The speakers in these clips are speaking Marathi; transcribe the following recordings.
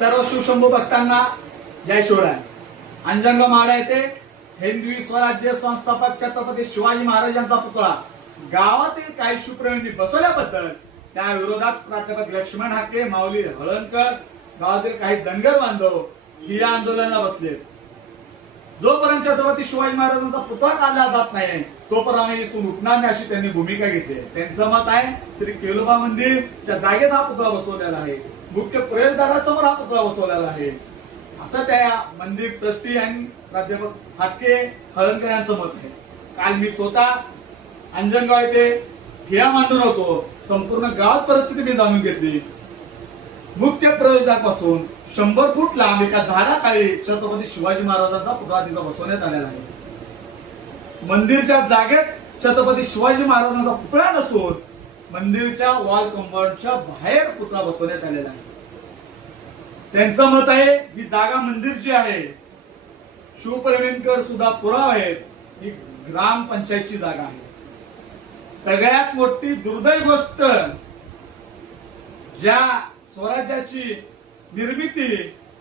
सर्व शिवशंभू भक्तांना जय शिवराय. अंजनगाव माडा येथे हिंदवी स्वराज्य संस्थापक छत्रपती शिवाजी महाराजांचा पुतळा गावातील काही शिवप्रेमींनी बसवल्याबद्दल त्या विरोधात प्राध्यापक लक्ष्मण हाके, माऊली हळणकर, गावातील काही धनगर बांधव ही या आंदोलनाला बसले. जोपर्यंत छत्रपती शिवाजी महाराजांचा पुतळा काढला जात नाही तोपर्यंत आम्ही इथून उठणार नाही अशी त्यांनी भूमिका घेतली. त्यांचं मत आहे श्री केलोबा मंदिरच्या जागेत हा पुतळा बसवलेला आहे, मुख्य प्रवेशद्वारासमोर हा पुतळा बसवलेला आहे असं त्या मंदिर ट्रस्टी आणि प्राध्यापक हाके, हळणकर यांचं मत आहे. काल मी स्वतः अंजनगाव येथे ठिया मांडून होतो. संपूर्ण गावात परिस्थिती मी जाणून घेतली. मुख्य प्रवेशद्वारापासून 100 फूट लांब एका झाडाखाली छत्रपती शिवाजी महाराजांचा पुतळा तिथं बसवण्यात आलेला आहे. मंदिरच्या जागेत छत्रपती शिवाजी महाराजांचा पुतळा नसून मंदिरच्या वॉल कंपाऊंडच्या बाहेर पुतळा बसवण्यात आलेला आहे. त्यांचं मत आहे ही जागा मंदिरची आहे. शिवप्रेमींकडे सुद्धा पुरावा आहेत. ही ग्रामपंचायतची जागा आहे. सगळ्यात मोठी दुर्दैवी गोष्ट, ज्या स्वराज्याची निर्मिती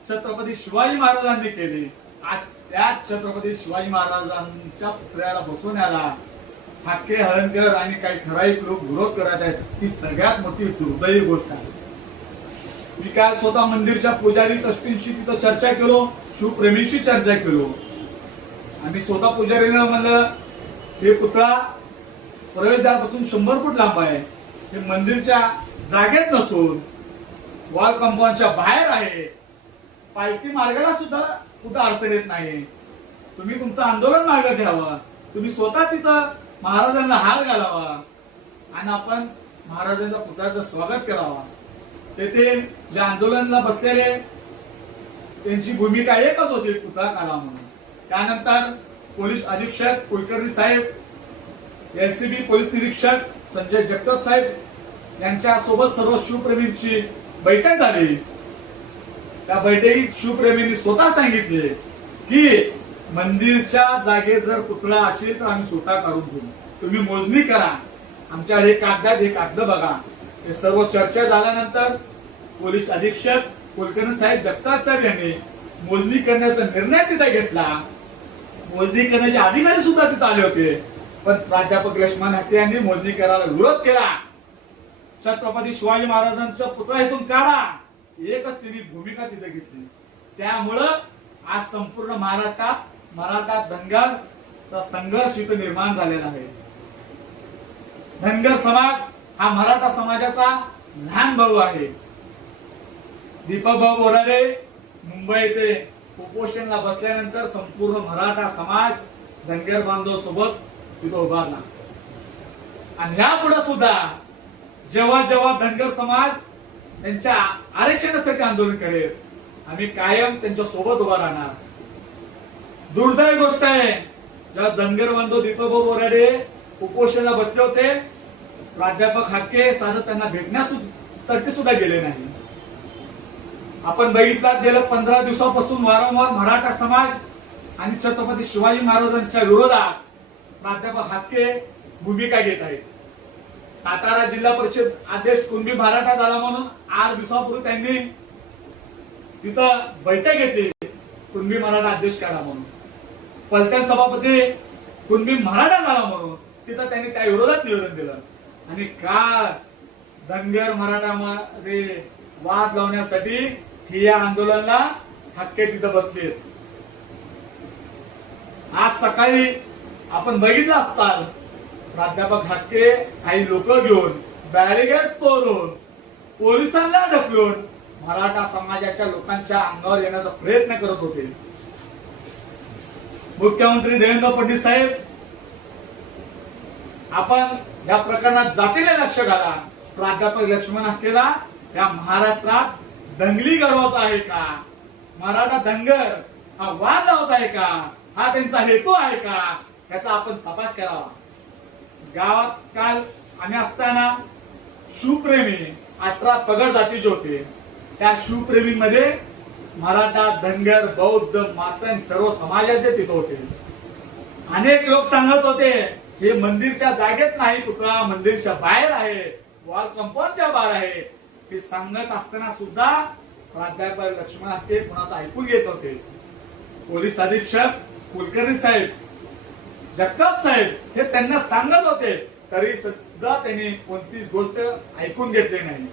छत्रपती शिवाजी महाराजांनी केली, आज त्या छत्रपती शिवाजी महाराजांच्या पुतळ्याला बसवण्याला हाके, हळणकर आणि काही ठराविक लोक विरोध करत आहेत. ही सगळ्यात मोठी दुर्दैवी गोष्ट आहे. मी काल स्वतः मंदिरच्या पुजारी ट्रस्टींशी तिथं चर्चा केलो, शिवप्रेमींशी चर्चा केलो. आम्ही स्वतः पुजारीला म्हणलं हे पुतळा प्रवेशद्वारापासून 100 फूट लांब आहे, हे मंदिरच्या जागेत नसून वॉल कंपाऊंडच्या बाहेर आहे. पालखी मार्गाला सुद्धा कुठं अडचण येत नाही. तुम्ही तुमचं आंदोलन मागे घ्यावं, तुम्ही स्वतः तिथं महाराजांना हार घालावा आणि आपण महाराजांच्या पुतळ्याचं स्वागत करावं. तेथे ज्या आंदोलनाला बसलेले त्यांची भूमिका एकच होती, पुतळा काढा म्हणून. त्यानंतर पोलीस अधीक्षक कुलकर्णी साहेब, एलसीबी पोलीस निरीक्षक संजय जगताप साहेब यांच्यासोबत सर्व शिवप्रेमींची बैठक झाली. त्या बैठकीत शिवप्रेमींनी स्वतः सांगितले की मंदिरच्या जागेत जर पुतळा असेल तर आम्ही स्वतः काढून घेऊ, तुम्ही मोजणी करा, आमच्याकडे कागदात हे कागद बघा. हे सर्व चर्चा झाल्यानंतर पोलीस अधीक्षक कुलकर्णी साहेब, जगताप साहेब यांनी मोजणी करण्याचा निर्णय तिथे घेतला. मोजणी करण्याचे अधिकारी सुद्धा तिथे आले होते, पण प्राध्यापक लक्ष्मण हाके यांनी मोजणी करायला विरोध केला. छत्रपती शिवाजी महाराजांचा पुतळा इथून काढा, एकच तिने भूमिका तिथे घेतली. त्यामुळं आज संपूर्ण महाराष्ट्रात मराठा धनगरचा संघर्ष इथं निर्माण झालेला आहे. धनगर समाज हा मराठा समाजाचा लहान भाऊ आहे. दीपक भाऊ बोराडे मुंबई येथे उपोषणला बसल्यानंतर संपूर्ण मराठा समाज धनगर बांधव सोबत तिथं उभारला. आणि ह्यापुढे सुद्धा जेव्हा जेव्हा धनगर समाज त्यांच्या आरक्षणासाठी आंदोलन करेल, आम्ही कायम त्यांच्या सोबत उभा राहणार. दुर्दैवी गोष्ट आहे, जेव्हा धनगर बांधव दीपक भाऊ बोराडे उपोषणाला बसले होते, प्राध्यापक हाके साधं त्यांना भेटण्यासाठी सुद्धा गेले नाही. आपण बघितलं गेल्या 15 दिवसापासून वारंवार मराठा समाज आणि छत्रपती शिवाजी महाराजांच्या विरोधात प्राध्यापक हाके भूमिका घेत आहेत. सातारा जिल्हा परिषद अध्यक्ष कुणबी मराठा झाला म्हणून 8 दिवसापूर्वी त्यांनी तिथं बैठक घेतली, कुणबी मराठा अध्यक्ष करा म्हणून. पलटण सभापती कुणबी मराठा झाला म्हणून तिथं त्यांनी त्या विरोधात निवेदन दिलं. आणि का धनगर मराठामध्ये वाद लावण्यासाठी ही या आंदोलनाला हाके तिथं बसले. आज सकाळी आपण बघितलं असताल प्राध्यापक हाके काही लोक घेऊन बॅरिगेड तोडून पोलिसांना ढकलून मराठा समाजाच्या लोकांच्या अंगावर येण्याचा प्रयत्न करत होते. मुख्यमंत्री देवेंद्र फडणवीस साहेब, आपण या प्रकरणात जातीने लक्ष घाला. प्राध्यापक लक्ष्मण हाकेला या महाराष्ट्रात दंगली घडवत आहे का, मराठा धनगर हा वाद लावत आहे का, हा त्यांचा हेतू आहे का, याचा आपण तपास करावा. गावात काल आम्ही असताना शिवप्रेमी 18 पगड जातीचे होते. त्या शिवप्रेमीमध्ये मराठा, धनगर, बौद्ध, मातंग सर्व समाजाचे तिथे होते. अनेक लोक सांगत होते हे मंदिरच्या जागेत नाही, पुतळा मंदिरच्या बाहेर आहे, वॉल कंपाऊंडच्या बाहेर आहे. हे सांगत असताना सुद्धा प्राध्यापक लक्ष्मण हाके कुणाचं ऐकून घेत होते. पोलीस अधीक्षक कुलकर्णी साहेब, जगताप साहेब हे त्यांना सांगत होते, तरी सुद्धा त्यांनी कोणतीच गोष्ट ऐकून घेतली नाही.